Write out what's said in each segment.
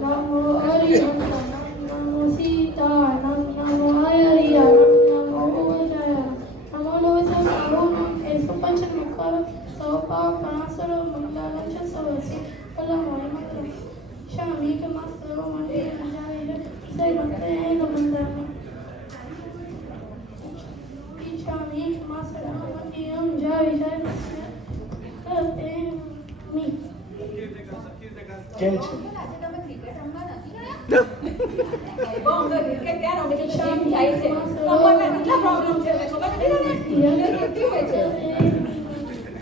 નમો હરિહંસા નમો સીતા નમો હરિયા નમો ઉજય નમો લોસમ અરુણમ એસો પંચમ મુખર સૌપા પરાસર મંગલમ ચ સવસી પલમોય મંત્ર શામી કે માસ્તરો મંડે જાય સૈ મંત્રે ગમંદામી શામી કે માસ્તરો મંડે જાય જાય કરતે મી કેમ છે?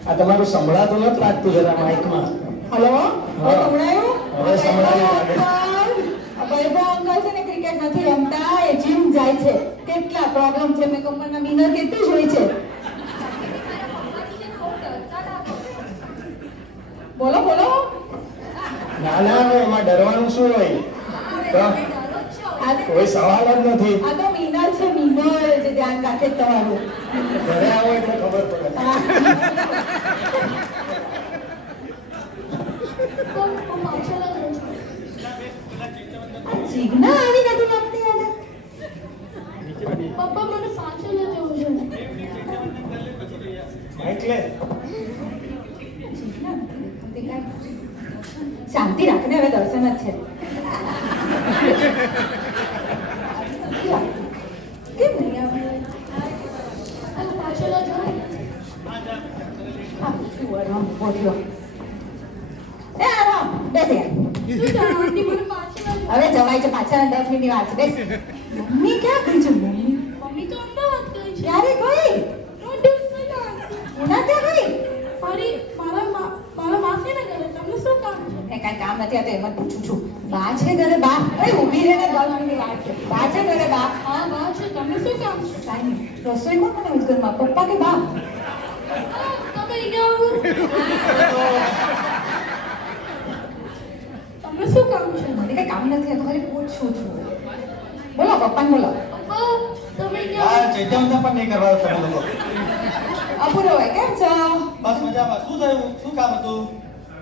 આ તમારું સંભળાતું નથી લાગતું જરા માઇકમાં. હલો, સંભળાયું? હવે સંભળાયું લાગે. વૈભવ અંકલ છે ને ક્રિકેટ નથી રમતા, એ જીમ જાય છે. કેટલા પ્રોબ્લેમ છે, મેં કમરના વિનર કેટલી જ હોય છે. બોલો બોલો. ના ના હવે એમાં ડરવાનું શું હોય? તો કોઈ સવાલ જ નથી. આ તો મિનર છે, મિનર જે ધ્યાન રાખે જ તમારું. ઘરે આવો એટલે ખબર પડે. જીજ્ઞા આવી નથી લાગતી આને. પપ્પા મને પાછળ જવું છે. એટલે શાંતિ રાખને, હવે દર્શન જ છે. કેમ નહીં આવે? પાછળ જવું. હવે જવાય છે પાછળ 10 મિનિટ વાર છે. બેસ. મમ્મી ક્યાં ગઈ છે? મમ્મી તો અમદાવાદ ગઈ છે. ક્યારે ગઈ? ઉના ક્યાં ગઈ? મારા માસીને ઘરે. તમને શું કામ છે? એ કાંઈ કામ નથી, આ તો એમ જ પૂછું છું. બા છે ઘરે? બા અરે ઊભી રહે ને, 10 મિનિટ વાર છે. બા છે ઘરે? બા હા બા છે. તમને શું કામ છે? કાંઈ નહીં. રસોઈ કોણ બનાવે છે ઘરમાં, પપ્પા કે બા? તમે અહીંયા આવો. તમને શું કામ છે? મને કઈ કામ નથી, આ તો ખાલી પૂછું છું. બોલો પપ્પાને બોલો. પપ્પા તમે અહીંયા હા, ચૈતન્ય પણ નહીં કરવા તમે લોકો. અપૂરો હોય કેમ છો? બસ મજામાં. શું થયું? શું કામ હતું?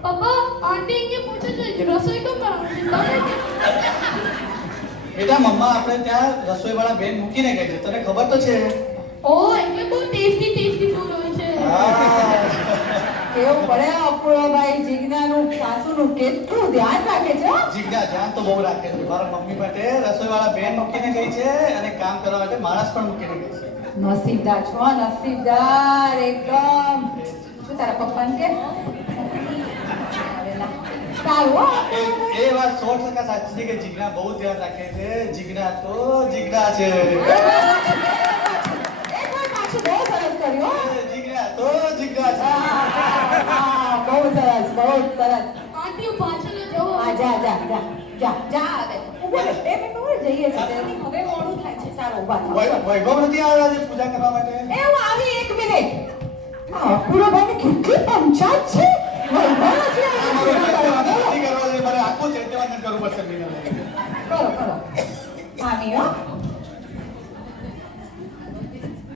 પપ્પા આંટી અહીંયા પૂછે છે રસોઈ કેમ બનાવશે? બેટા મમ્મા આપણે ત્યાં રસોઈવાળા બેન મૂકીને ગઈ છે, તને ખબર તો છે. ઓ એટલે બહુ ટેસ્ટી ફૂડ હોય છે. હા. કેવું પડે અપૂરો ભાઈ, જીજ્ઞાનું સાસુનું કેટલું ધ્યાન રાખે છે હો. જીજ્ઞા ધ્યાન તો બહુ રાખે છે. મારા મમ્મી માટે રસોઈવાળા બેન મૂકીને ગઈ છે અને કામ કરવા માટે માણસ પણ મૂકીને ગઈ છે. નસીબદાર છો, નસીબદાર એકદમ. શું તારા પપ્પાને કે સારું હો. એ વાત 100% સાચી છે કે જીજ્ઞા બહુ ધ્યાન રાખે છે. જીજ્ઞા તો જીજ્ઞા છે. એક વાર પાછું બહુ સરસ કર્યું હો. જીજ્ઞા તો જીજ્ઞા છે. હા, બહુ સરસ, બહુ સરસ. આંટી હું પાછળ જવું. હા, જા જા જા જા જા હવે. ઉભો રહે, 2 મિનિટ ઉભો રહે, જઈએ છીએ. હવે મોડું થાય છે. સારું ઉભા થાઓ. વૈભવ નથી આવ્યા આજે પૂજા કરવા માટે? એ હું આવી 1 મિનિટ. હા, પૂરો ભાઈને કેટલી પંચાયત છે. વૈભવ નથી આવ્યો પૂજા કરવા. નથી કરવા દે, મારે આખું ચૈત્યવંદન કરવું પડશે.